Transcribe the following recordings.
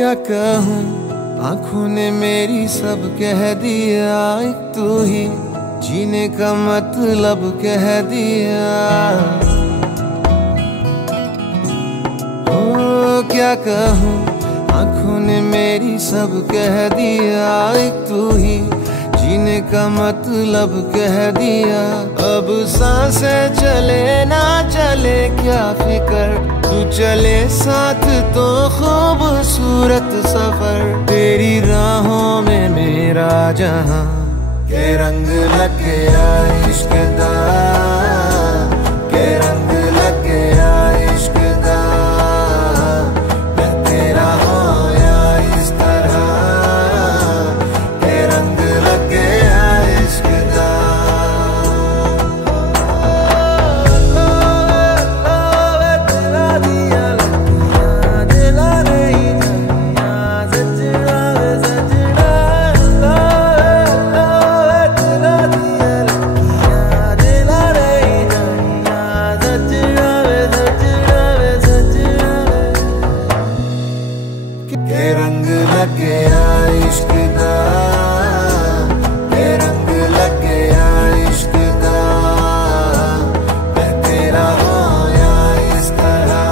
क्या कहूँ, आँखों ने मेरी सब कह दिया, एक तू ही जीने का मतलब कह दिया। ओ क्या कहूँ, आँखों ने मेरी सब कह दिया, एक तू ही जीने का मतलब कह दिया। अब सांसें चले ना चले क्या फिकर, तू चले साथ तो खूबसूरत सफर। तेरी राहों में मेरा जहां के रंग लग गया इश्क दा, के रंग लग गया इश्क दा। मैं तेरा होया इस तरह, के रंग लग गया इश्क दा। के रंग लग गया इश्क दा, के रंग लग गया इश्क दा। मैं तेरा होया इस तरह,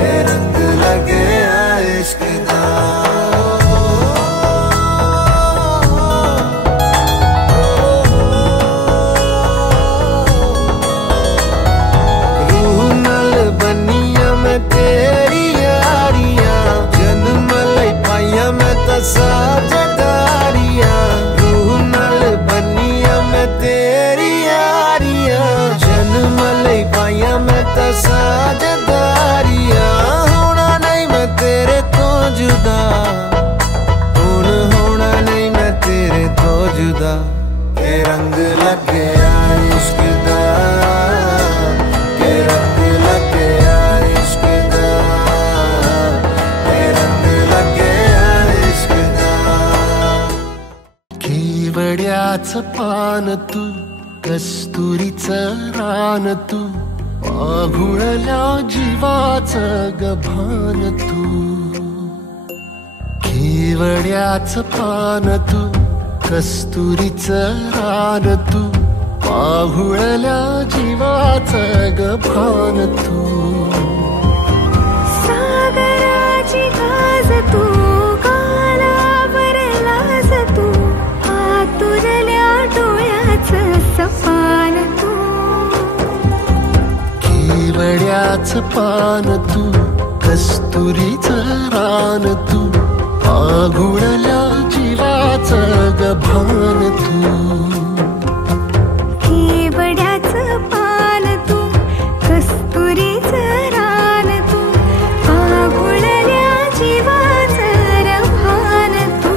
के रंग लग गया इश्क दा। रूह नाल बनिया मैं तेरी यारियां, जन्म लई पाइया मैं तां साझेदारियां। रूह नाल बनिया मैं तेरी यारियां, जन्म लई पाइया मैं तां साझेदारियां। होना नहीं मैं तेरे तो जुदा, हुण होना नहीं मैं तेरे तो जुदा। के रंग लग गया इश्क दा, के रंग लग गया इश्क दा, के रंग लग गया इश्क दा। केवड्याचं पान तू, कस्तुरीचं रान तू, आघुळल्या जीवाचं गभान तू। केवड्याचं पान तू, कस्तुरीचं रान तू, आघुळल्या जीवाचं गभान तू। सागराची गाज तू, कालावरलास तू, आतुरल्या डोळ्याचं सपान तू। केवड्याचं पान तू, कस्तुरीचं रान तू, आघुळल्या जीवाचं गभान तू। केवड्याचं पान तू, कस्तुरीचं रान तू, आघुळल्या जीवाचं रभान तू।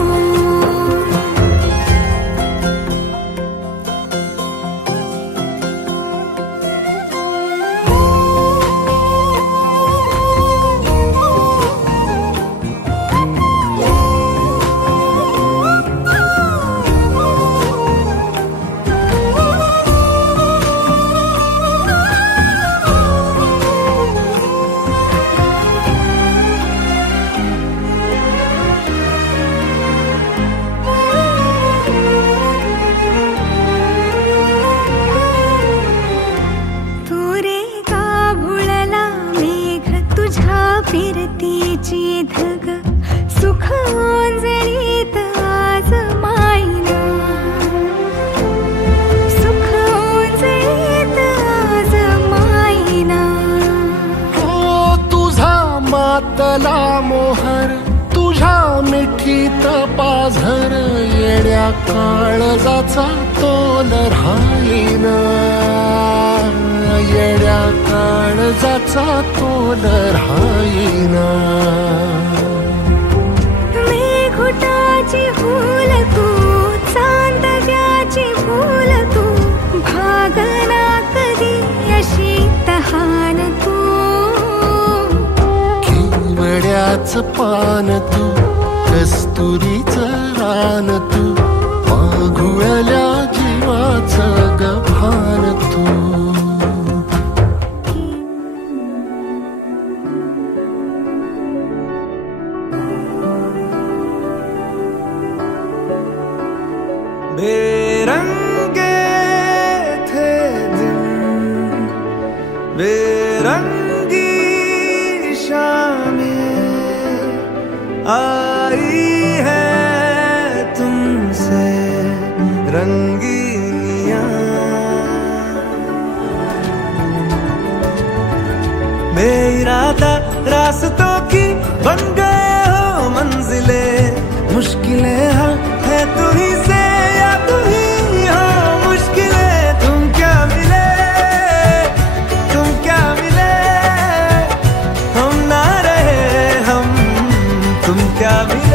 फिरतीची धग सुख ओंजळीत आज मायना, सुख ओंजळीत आज मायना। हो तुझा मातला मोहर, तुझ्या मिठीत पाझर, येड्या काळजाचा तोल राहीना, येड्या काळजाचा तोल राहीना। मेघुटाची फूल तू, चांदव्याची फूल तू, भागना कधी अशी तहान तू। केवड्याचं पान तू, कस्तुरीचं रान तू, आघुळल्या जीवाचं गभान तू। आई है तुमसे रंगीनियां। बेइरादा रास्तों की बन गए हो मंजिले, मुश्किलें हल है तू ही से या तू ही हो मुश्किलें। तुम क्या मिले, तुम क्या मिले, हम ना रहे हम, तुम क्या मिले।